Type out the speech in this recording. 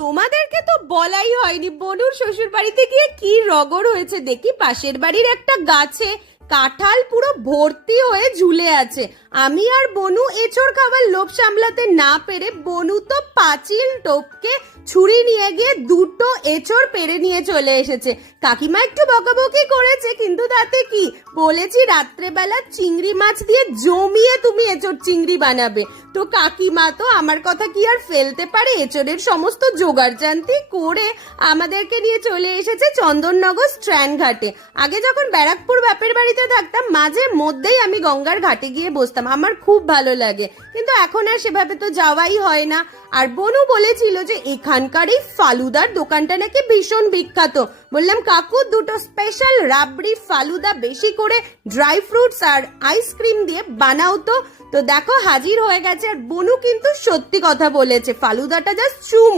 তোমাদেরকে তো বলাই হয়নি বনুর শ্বশুর বাড়িতে গিয়ে কি রগড় হয়েছে দেখি। পাশের বাড়ির একটা গাছে কাঁঠাল পুরো ভর্তি হয়ে ঝুলে আছে। আমি আর বনু এঁচড় খাবার লোভ সামলাতে না পেরে বনু তো পাঁচিল টপকে ছুরি নিয়ে গিয়ে দুটো এঁচড় পেরে নিয়ে চলে এসেছে। কাকিমা একটু বকাবকি করেছে, কিন্তু তাতে কি, বলেছি রাত্রেবেলা চিংড়ি মাছ দিয়ে জমিয়ে তুমি এঁচড় চিংড়ি বানাবে। তো কাকিমা তো আমার কথা কি আর ফেলতে পারে, এঁচড়ের সমস্ত জোগাড় জান্তি করে আমাদেরকে নিয়ে চলে এসেছে চন্দননগর স্ট্র্যান্ড ঘাটে। আগে যখন ব্যারাকপুর বাপের বাড়িতে থাকতাম মাঝে মধ্যেই আমি গঙ্গার ঘাটে গিয়ে বসতাম, আমার খুব ভালো লাগে, কিন্তু এখন আর সেভাবে তো যাওয়াই হয় না। আর বনু বলেছিল যে এখানকার এই ফালুদার দোকানটা নাকি ভীষণ বিখ্যাত। বললাম কাকু দুটো স্পেশাল রাবড়ি ফালুদা বেশি করে ড্রাই ফ্রুটস আর আইসক্রিম দিয়ে বানাও তো। তো দেখো হাজির হয়ে গেছে, আর বনু কিন্তু সত্যি কথা বলেছে, ফালুদাটা জাস্ট চুম।